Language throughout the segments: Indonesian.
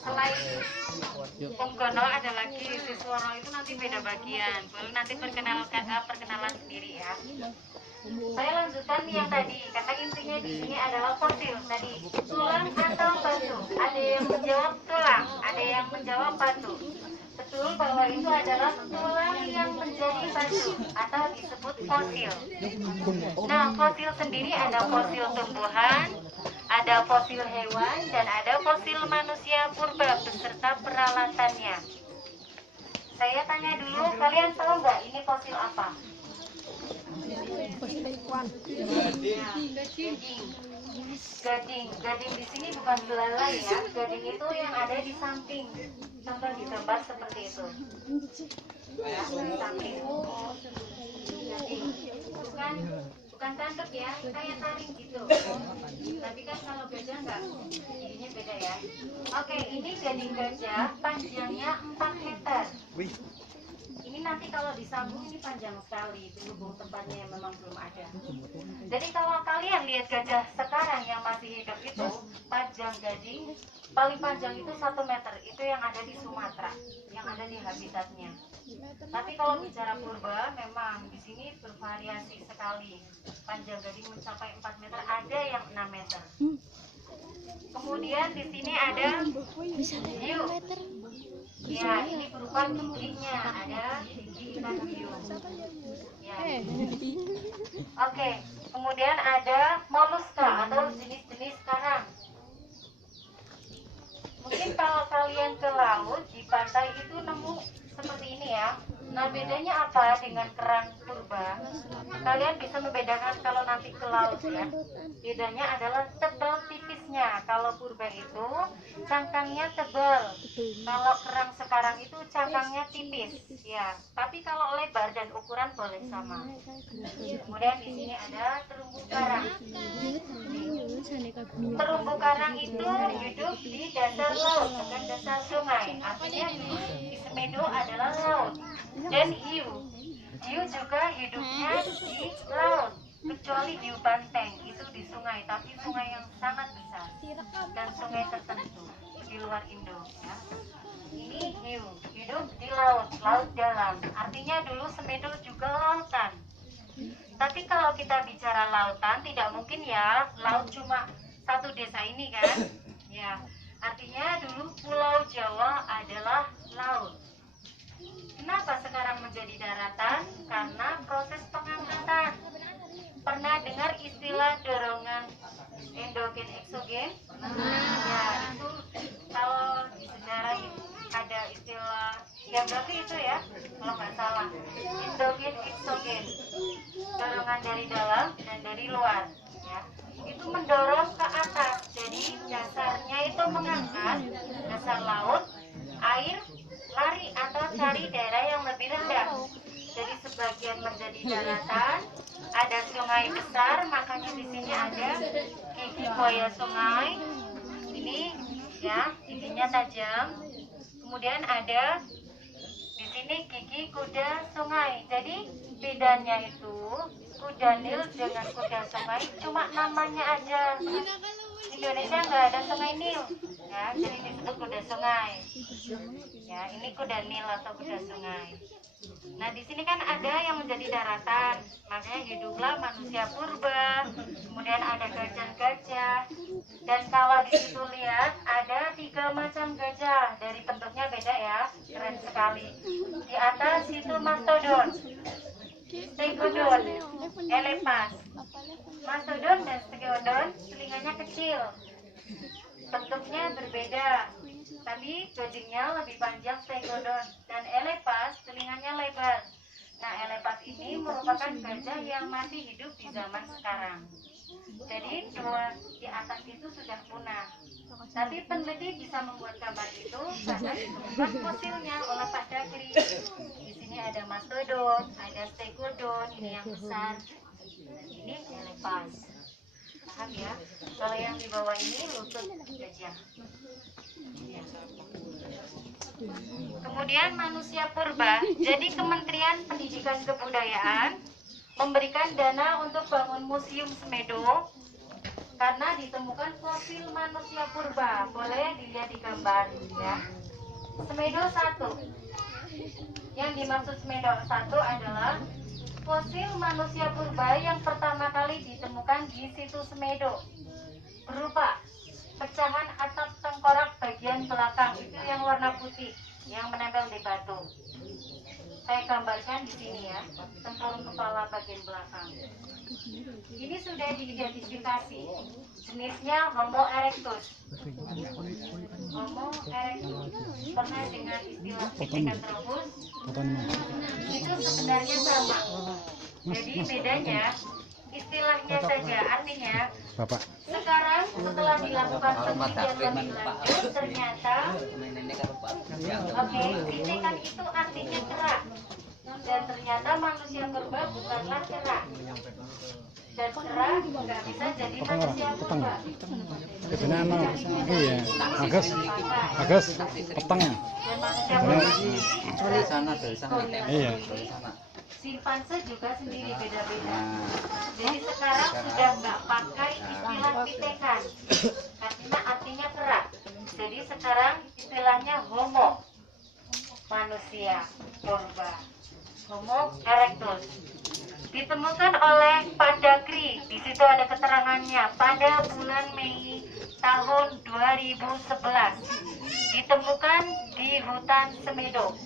Selain Punggono ada lagi Sisworo itu nanti beda bagian. Boleh nanti perkenalan sendiri ya. Saya lanjutkan yang tadi, karena intinya di sini adalah fosil tadi. Tulang atau batu. Ada yang menjawab tulang, ada yang menjawab batu. Betul bahwa itu adalah tulang yang menjadi batu atau disebut fosil. Nah, fosil sendiri ada fosil tumbuhan, ada fosil hewan, dan ada fosil manusia purba beserta peralatannya. Saya tanya dulu, kalian tahu nggak ini fosil apa? Gading di sini bukan belalai ya. Gading itu yang ada di samping. Contoh di gambar seperti itu. Ya, di samping. Gading. Bukan tanduk ya, kayak taring gitu. Tapi kan kalau gajah enggak, ininya beda ya. Oke, ini gading gajah, panjangnya 4 meter. Ini nanti kalau disambung ini panjang sekali, berhubung tempatnya yang memang belum ada. Jadi kalau kalian lihat gajah sekarang yang masih hidup itu, panjang gading paling panjang itu 1 meter, itu yang ada di Sumatera, yang ada di habitatnya. Tapi kalau bicara purba, memang di sini bervariasi sekali. Panjang gading mencapai 4 meter, ada yang 6 meter. Kemudian di sini ada hiu. Ya, ini berupa giginya, ada gigi ikan hiu. Ya. Oke, kemudian ada moluska atau jenis-jenis karang. Mungkin kalau kalian ke laut di pantai itu nemu seperti ini ya. Nah, bedanya apa dengan kerang purba? Kalian bisa membedakan kalau nanti ke laut ya. Bedanya adalah tebal tipisnya. Kalau purba itu cangkangnya tebal. Kalau kerang sekarang itu cangkangnya tipis. Ya, tapi kalau lebar dan ukuran boleh sama. Kemudian di sini ada terumbu karang. Terumbu karang itu hidup di dasar laut, bukan dasar sungai. Artinya di Semedo adalah laut. Dan hiu juga hidupnya di laut, kecuali hiu banteng itu di sungai, tapi sungai yang sangat besar dan sungai tertentu di luar Indo ya. Ini hiu hidup di laut dalam, artinya dulu Semedo juga lautan. Tapi kalau kita bicara lautan, tidak mungkin ya laut cuma satu desa ini kan ya. Artinya dulu Pulau Jawa adalah laut. Kenapa sekarang menjadi daratan? Karena proses pengangkatan. Pernah dengar istilah dorongan endogen eksogen? Ya, itu kalau di sejarah ada istilah geografi itu ya, kalau nggak salah. Endogen eksogen, dorongan dari dalam dan dari luar. Ya, itu mendorong ke atas. Jadi dasarnya itu mengangkat dasar laut, air lari atau cari daerah yang lebih rendah. Jadi sebagian menjadi daratan, ada sungai besar, makanya di sini ada gigi buaya sungai. Ini ya, giginya tajam. Kemudian ada di sini gigi kuda sungai. Jadi bedanya itu kuda Nil dengan kuda sungai cuma namanya aja. Indonesia nggak ada sungai Nil ya, jadi disebut kuda sungai ya. Ini kuda Nil atau kuda sungai. Nah, di sini kan ada yang menjadi daratan, makanya hiduplah manusia purba. Kemudian ada gajah-gajah, dan kalau di situ lihat ada 3 macam gajah, dari bentuknya beda ya, keren sekali. Di atas itu mastodon, stegodon, elephas. Mastodon dan stegodon telinganya kecil, bentuknya berbeda, tapi gadingnya lebih panjang stegodon, dan elephas telinganya lebar. Nah, elephas ini merupakan gajah yang masih hidup di zaman sekarang. Jadi dua di atas itu sudah punah. Tapi peneliti bisa membuat gambar itu karena ditemukan fosilnya oleh Pak Dagri. Di sini ada mastodon, ada stegodon, ini yang besar, dan ini elephas. Paham ya? Kalau yang di bawah ini lutut gajah. Ya. Kemudian manusia purba. Jadi Kementerian Pendidikan Kebudayaan memberikan dana untuk bangun Museum Semedo karena ditemukan fosil manusia purba. Boleh dilihat di gambar ya. Semedo 1. Yang dimaksud Semedo 1 adalah fosil manusia purba yang pertama kali ditemukan di situ Semedo, berupa pecahan atap tengkorak bagian belakang itu yang warna putih yang menempel di batu. Saya gambarkan di sini ya, tempurung kepala bagian belakang. Ini sudah diidentifikasi, jenisnya Homo erectus. Homo erectus pernah dengan istilah Pithecanthropus itu sebenarnya sama. Jadi bedanya istilahnya saja, artinya sekarang setelah dilakukan penelitian lebih lanjut ternyata Pithecan itu artinya kerak, dan ternyata manusia purba bukanlah kerak, dan kerak nggak bisa jadi manusia purba. Iya, Agus petang. Dan manusia purba dari sana Iya. simpanse juga sendiri beda-beda. Jadi sekarang sudah nggak pakai istilah Pithecan karena artinya kerak. Jadi sekarang istilahnya Homo, manusia purba, Homo erectus. Ditemukan oleh Pak Dagri, di situ ada keterangannya pada bulan Mei tahun 2011. Ditemukan di hutan Semedo.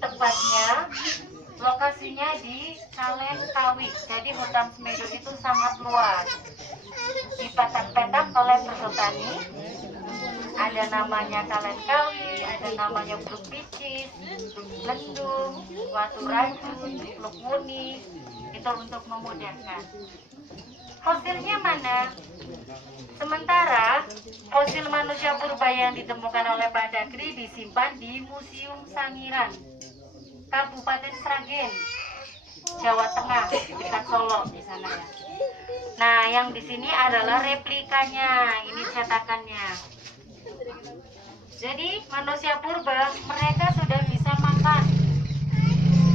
Tepatnya lokasinya di Kalen Kawi. Jadi hutan Semedo itu sangat luas. Dipetak-petak oleh perhutani. Ada namanya Kalen Kawi, ada namanya Bluk Picis, Bluk Lendung, Watu Raju, Bluk Muni. Itu untuk memudahkan. Fosilnya mana? Sementara fosil manusia purba yang ditemukan oleh Pak Dagri disimpan di Museum Sangiran, Kabupaten Sragen, Jawa Tengah, dekat Solo di sana ya. Nah, yang di sini adalah replikanya, ini cetakannya. Jadi manusia purba mereka sudah bisa makan,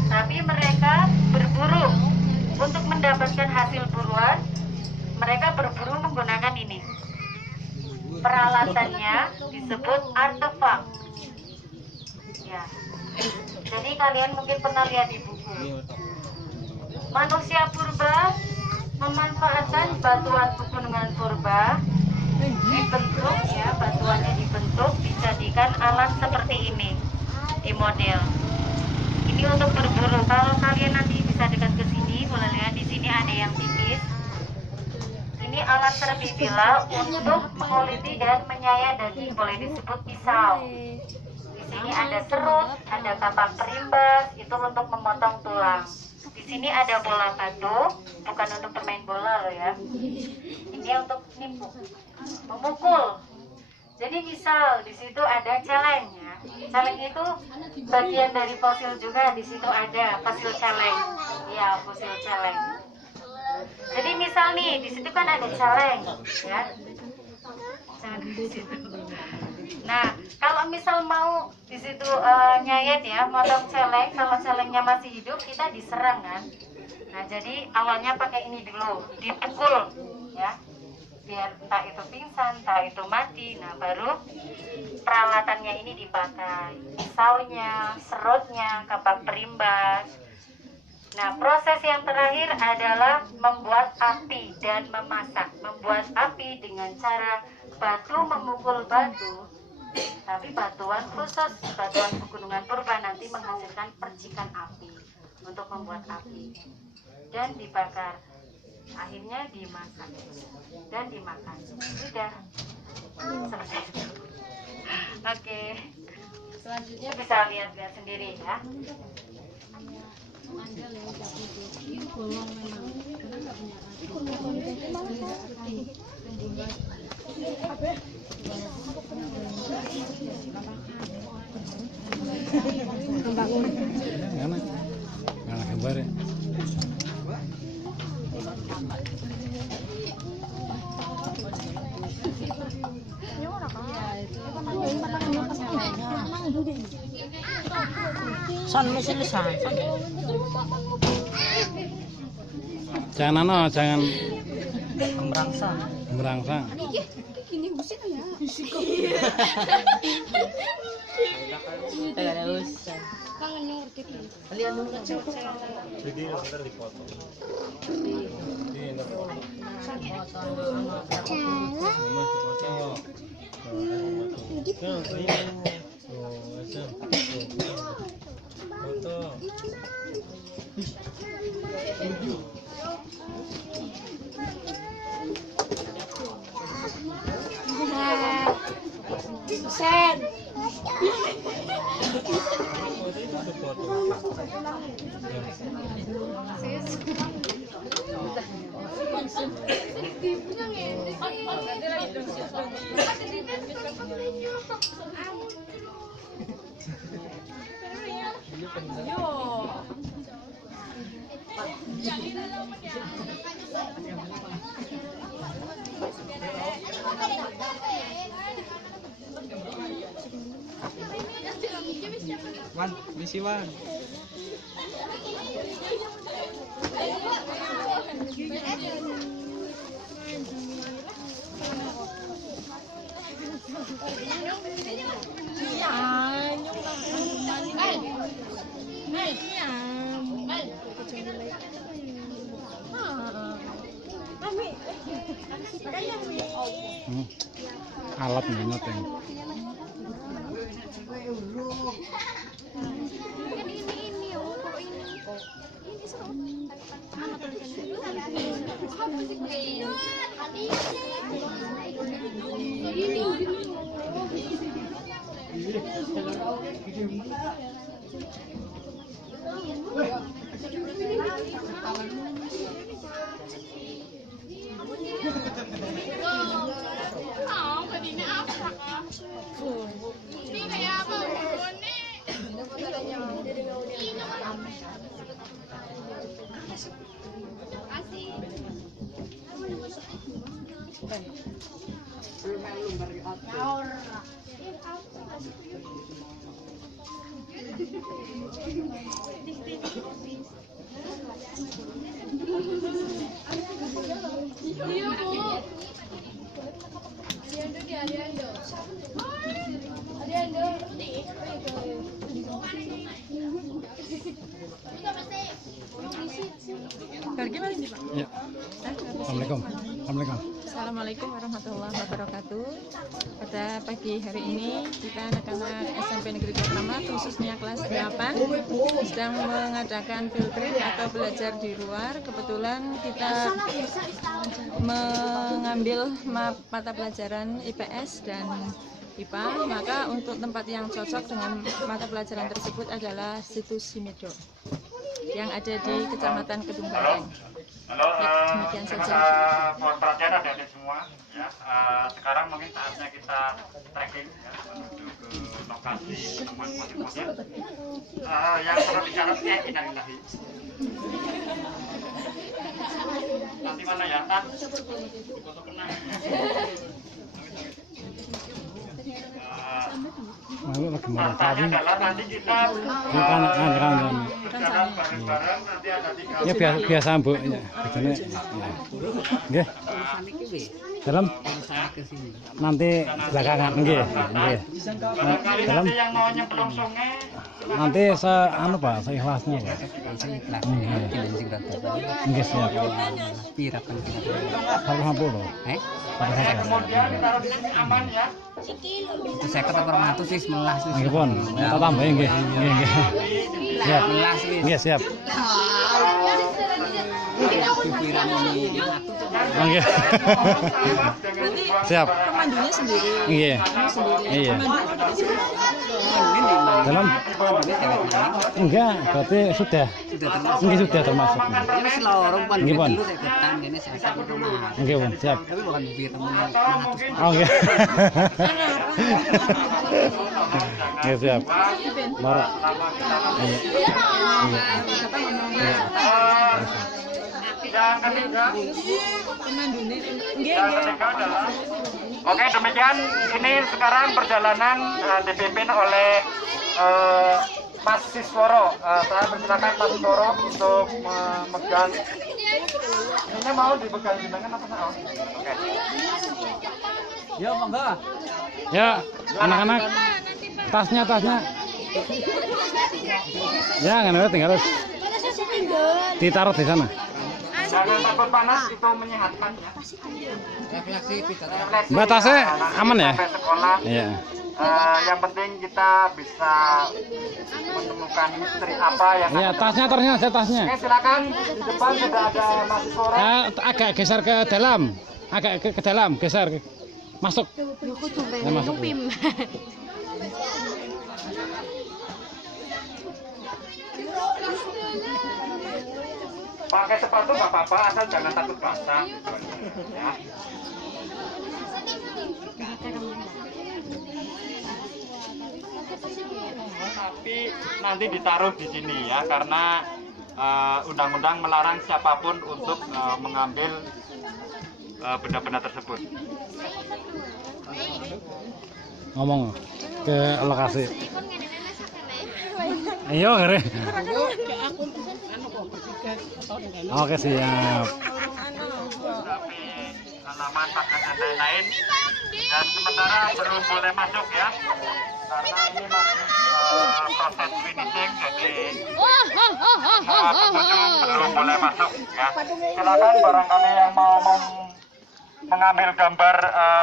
tapi mereka berburu. Untuk mendapatkan hasil buruan, mereka berburu menggunakan ini. Peralatannya disebut artefak. Ya. Jadi kalian mungkin pernah lihat di buku. Manusia purba memanfaatkan batuan pegunungan purba, dibentuk ya, batuannya dibentuk dijadikan alat seperti ini di model. Ini untuk berburu. Kalau kalian nanti bisa dekat ke sini, boleh lihat di sini ada yang tipis. Ini alat terbibilah untuk menguliti dan menyayat daging, boleh disebut pisau. Di sini ada serut, ada kapak perimbas, itu untuk memotong tulang. Di sini ada bola batu, bukan untuk bermain bola loh ya. Ini untuk nipu, memukul. Jadi misal di situ ada celeng ya. Celeng itu bagian dari fosil juga, di situ ada fosil celeng. Ya, fosil celeng. Jadi misal nih di situ kan ada celeng ya. Nah, kalau misal mau di situ nyayat ya, motong celeng, kalau celengnya masih hidup kita diserang kan. Nah, jadi awalnya pakai ini dulu, dipukul ya. Biar entah itu pingsan, entah itu mati. Nah, baru peralatannya ini dipakai, pisaunya, serutnya, kapak perimbas. Nah, proses yang terakhir adalah membuat api dan memasak. Membuat api dengan cara batu memukul batu, tapi batuan khusus, batuan pegunungan purba nanti menghasilkan percikan api untuk membuat api dan dibakar. Akhirnya dimasak dan dimakan. Sudah selesai. Oke. Selanjutnya bisa lihat-lihat sendiri ya. Mana gambarnya? Jangan jangan Merangsang. Merangsang. Gini usin ya. Ada usan. Kangen ngerti. Kalian dulu Sen. Wan, misi Wan. Alat minat yang. Ya. Assalamualaikum. Assalamualaikum. Assalamualaikum warahmatullahi wabarakatuh. Pada pagi hari ini kita anak-anak SMP Negeri Pertama khususnya kelas 8 sedang mengadakan field trip atau belajar di luar. Kebetulan kita mengambil mata pelajaran IPS dan IPA, maka untuk tempat yang cocok dengan mata pelajaran tersebut adalah situs Simedo yang ada di Kecamatan Kedung Banteng. Halo, Demikian saja. mohon perhatian adik-adik semua. Ya, sekarang mungkin saatnya kita trekking ya, menuju ke lokasi temuan fosil-fosil. Yang perlu dicatat innalillahi. Nanti mana ya? Foto kenang. Malu lagi marah Tadi tadi. adalah nanti kita Kan berjalan bareng-bareng. Nanti ada 3 Ya biasa Bu. Ya, biasanya. Ya. Nggih. Dalam nanti belakangan nggih. Nggih. barangkali Dalam nanti yang mau nyemplung sungai. nanti anu Pak, seikhlasnya Pak. Nggih siap. Kalau mampu loh. Kemudian ditaruh di sini aman ya. Itu saya kata permatu sih melas sih. Nggih pun, kita tambahin nggih. Nggih nggih. Siap. Melas wis. Nggih siap. Pikiran ini. Nggih. Siap. Pemandunya sendiri. Iya. Iya. Dalam enggak, berarti sudah. Nggih sudah termasuk. Ini selorong pan Nggih, Pon. dulu saya ketan ini saya satu rumah. Nggih pun, siap. Tapi bukan bibir temen 100. Oh nggih. Nggih siap. Baru. Iya. Iya. Yang ketiga, Pemandunya. yang ketiga adalah oke, demikian ini sekarang perjalanan dipimpin oleh Mas Sisworo. Saya persilakan Mas Sisworo untuk memegang Ini mau dipegang jenengan apa enggak? Oke. Ya monggo. Ya, anak-anak. Tasnya. Ya, nggak tinggal harus ditaruh di sana. Jangan takut panas, itu menyehatkan ya. Refleksi tidak. Mbak, tasnya aman ya? Sampai sekolah. Iya. Yang penting kita bisa menemukan misteri apa yang Iya, tasnya aja tasnya. Oke, silakan di depan sudah ada mahasiswa. Agak geser ke dalam. Agak ke dalam, geser. Masuk. Ya, masuk. Pakai sepatu nggak apa-apa, asal jangan takut basah. Ya. Tapi nanti ditaruh di sini ya, karena undang-undang melarang siapapun untuk mengambil benda-benda tersebut. Ngomong ke lokasi. Ayo, ngeri. Oke, siap. Tapi halaman pakai dan lain-lain, dan sementara belum boleh masuk ya, karena ini masih proses finishing, jadi pengunjung belum boleh masuk ya. Silakan barangkali yang mau mengambil gambar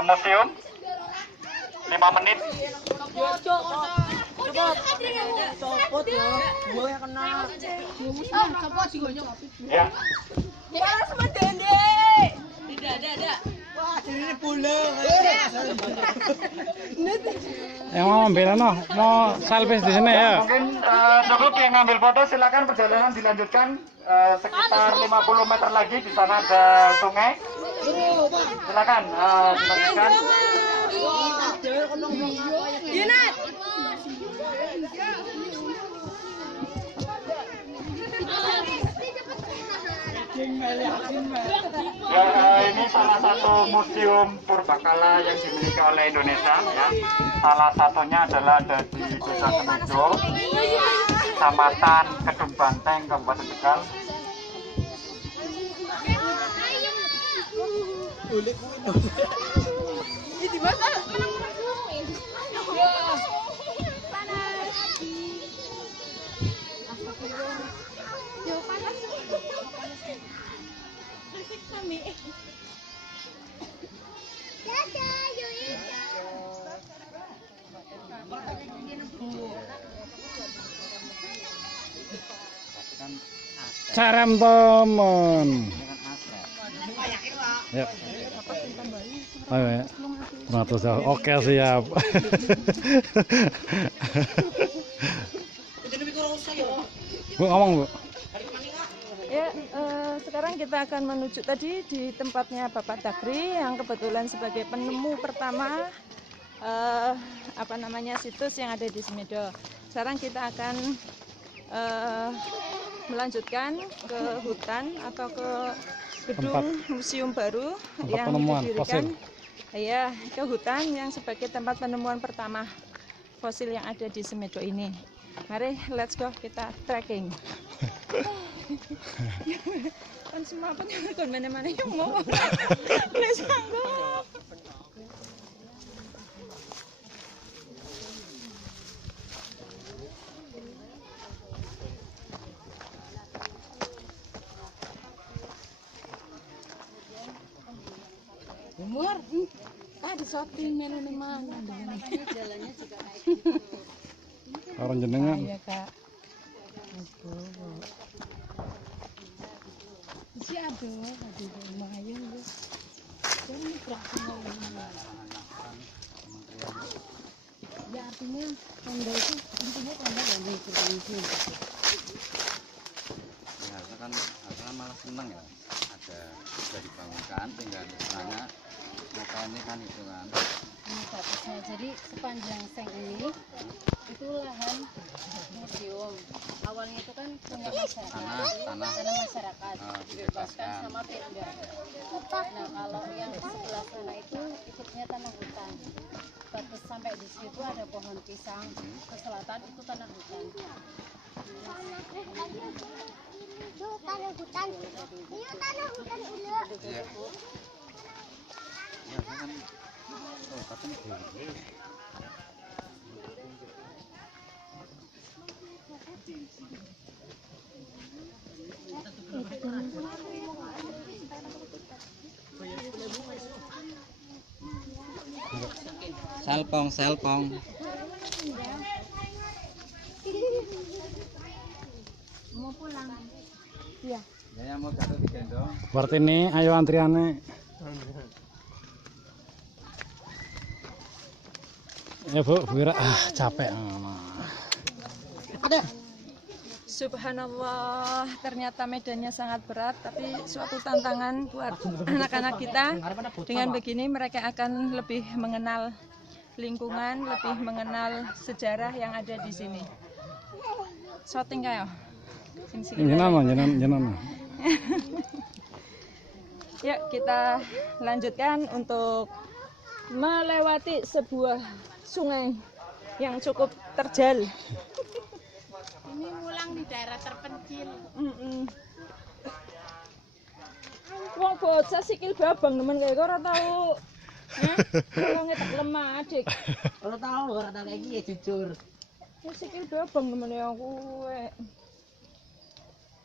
museum 5 menit. Ya. Yang mau ambil mau selfie di sini ya. Mungkin cukup yang ngambil foto, silakan perjalanan dilanjutkan sekitar 50 meter lagi, di sana ada sungai. Silakan dilanjutkan. Ya, ini salah satu museum purbakala yang dimiliki oleh Indonesia ya. Salah satunya adalah ada di Desa Semedo, Kecamatan Kedung Banteng, Kabupaten Tegal. Carem temen. Yap. Ayo ya. Oke, siap. Bu, ngomong, Bu. Ya, sekarang kita akan menuju tadi di tempatnya Bapak Dagri yang kebetulan sebagai penemu pertama situs yang ada di Semedo. Sekarang kita akan melanjutkan ke hutan atau ke gedung museum baru yang didirikan ya, ke hutan yang sebagai tempat penemuan pertama fosil yang ada di Semedo ini. Mari let's go, kita trekking. Kan semua apa kan mana-mana yang mau. Nggak sanggup. Umur, di shopping menu nih mana? Jalannya juga kayak gitu. Orang jenengan. Iya Kak. Si aduh lumayan bu. Jadi praktiknya ya artinya tangga itu intinya tangga yang dikurangin. Ya, kan malah seneng ya. Ada sudah dibangunkan, tinggal istilahnya maka ini kan itu kan. Ini batasnya. Jadi sepanjang seng ini itu lahan museum. Awalnya itu kan punya masyarakat, tanah masyarakat dibebaskan sama Pemda. Nah kalau yang sebelah sana itu ikutnya tanah hutan. Batas sampai di situ ada pohon pisang, ke selatan itu tanah hutan. Iya. Ya kan. Oh, katanya gini. Selpong. Mau pulang. Ya yang mau jatuh digendong. Berarti ini ayo antriannya. Ya Bu Wira, capek. Subhanallah, ternyata medannya sangat berat, tapi suatu tantangan buat anak-anak kita. Dengan begini mereka akan lebih mengenal lingkungan, lebih mengenal sejarah yang ada di sini. Shooting kayo. Jenama. Yuk kita lanjutkan untuk melewati sebuah sungai yang cukup terjal. Ini mulang di daerah terpencil. Wong bocah sikil babang nemen kayak ora tau. Wong tak lemah adik. Ora tau ora tau iki ya jujur. Ya sikil babang nemen ya kowe.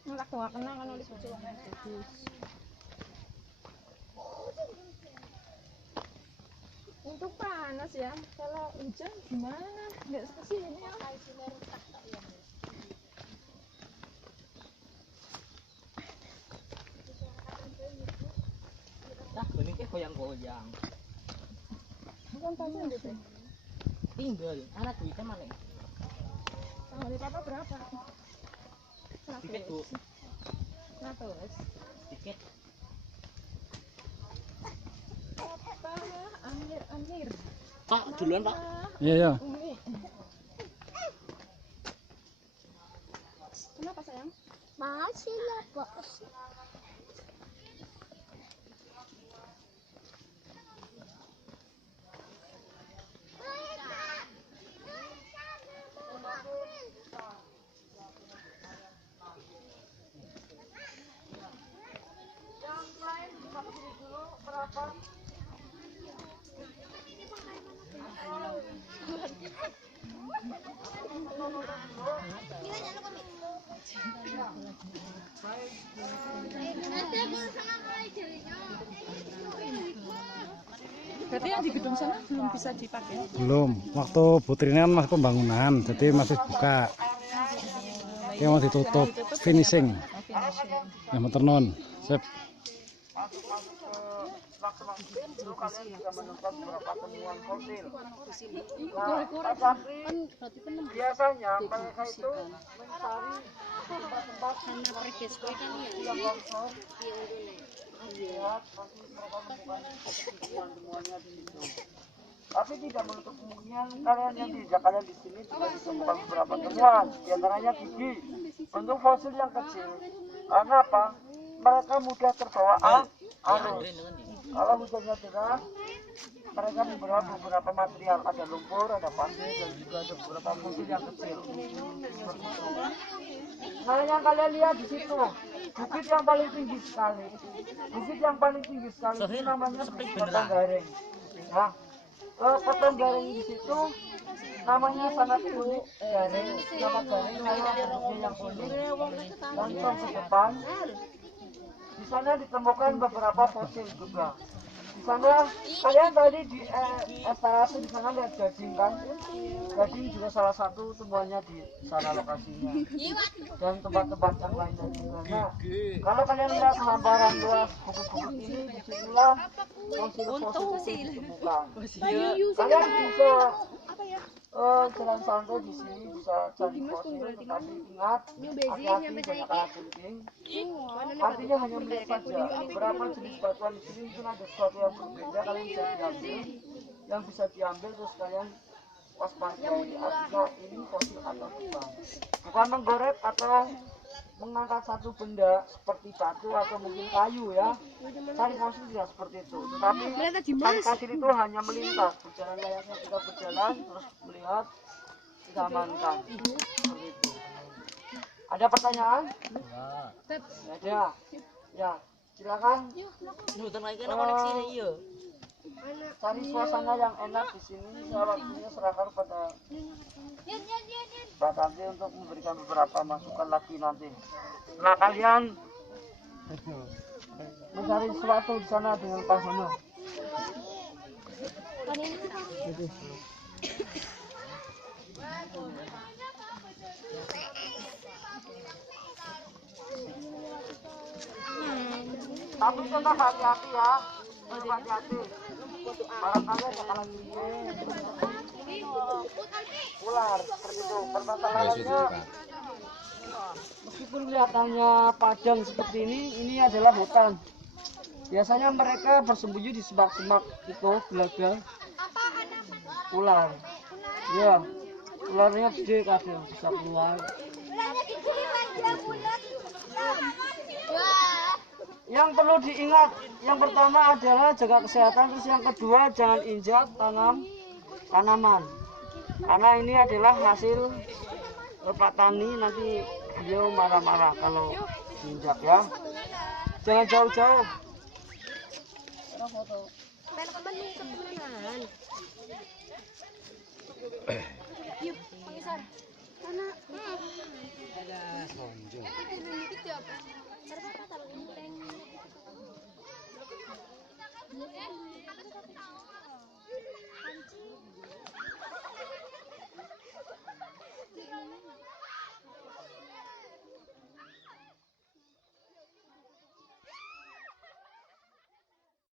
Ora gak kenal kan oleh bocah bagus. Untuk panas ya. Kalau hujan gimana? Enggak kesini ya. Tah bening ke goyang-goyang. Bukan pasien gitu. Tinggal anak duitnya mana? Tanggal papa berapa? Tiket, Bu. 100. Tiket. Apa? Amir. Pak, duluan, Pak. Iya. Umi. Kenapa sayang? Masih lah, Bos. Berarti yang di gedung sana belum bisa dipakai. Belum. Waktu Butrinan masih pembangunan, jadi masih buka. Yang mau ditutup, finishing. Yang meternon. Sip. Biasanya mereka itu mencari tempat-tempat Karena perges kowe kan ya. yang longsor. Lihat, pasti mereka menemukan temuan-temuannya di situ. Tapi tidak menutup kemungkinan kalian di sini juga ditemukan beberapa temuan, diantaranya gigi, bentuk fosil yang kecil. Karena apa? Mereka mudah terbawa arus. Kalau hujannya deras, mereka membawa beberapa material, ada lumpur, ada pasir, dan juga ada beberapa fosil yang kecil. Nah, yang kalian lihat di situ, bukit yang paling tinggi sekali. Bukit yang paling tinggi sekali itu namanya Bukit Potong Garing. Nah, Potong Garing di situ namanya sangat unik, garing, nama garing karena bentuknya yang unik. Langsung ke depan, di sana ditemukan beberapa fosil juga. Di sana kalian tadi di instalasi di sana lihat gading kan? Gading juga salah satu temuannya di sana lokasinya. Dan tempat-tempat yang lainnya juga. Nah, kalau kalian lihat hamparan luas bukit-bukit ini, disinilah fosil-fosil ditemukan. Kalian bisa jalan santai di sini, bisa cari fosil, tetapi ingat hati-hati banyak alat penting. Artinya hanya melihat saja berapa jenis batuan di sini, mungkin ada sesuatu yang berbeda, kalian bisa diambil, yang bisa diambil terus kalian waspadai. Artinya ini fosil atau bukan menggorek atau mengangkat satu benda seperti batu atau mungkin kayu ya. Cari fosil tidak seperti itu, tetapi cari fosil itu hanya melintas, berjalan layaknya kita berjalan terus melihat, kita amankan seperti itu. Ada pertanyaan? Ya. Ada. Ya, silakan. Nutan lagi kan koneksi iya. Cari suasana yang enak di sini. Saya waktunya serahkan pada Mbak Tanti untuk memberikan beberapa masukan lagi nanti. Nah, kalian mencari sesuatu di sana dengan Pak Hono. Tapi tetap hati-hati ya, hati-hati. Barangkali bakalan ular seperti itu. Permasalahannya, meskipun kelihatannya padang seperti ini adalah hutan. Biasanya mereka bersembunyi di semak-semak itu, gelaga ular. Ya, ularnya gede kadang bisa keluar. Yang perlu diingat, yang pertama adalah jaga kesehatan, terus yang kedua jangan injak tanaman, karena ini adalah hasil Pak Tani, nanti beliau marah-marah kalau injak ya. Jangan jauh-jauh.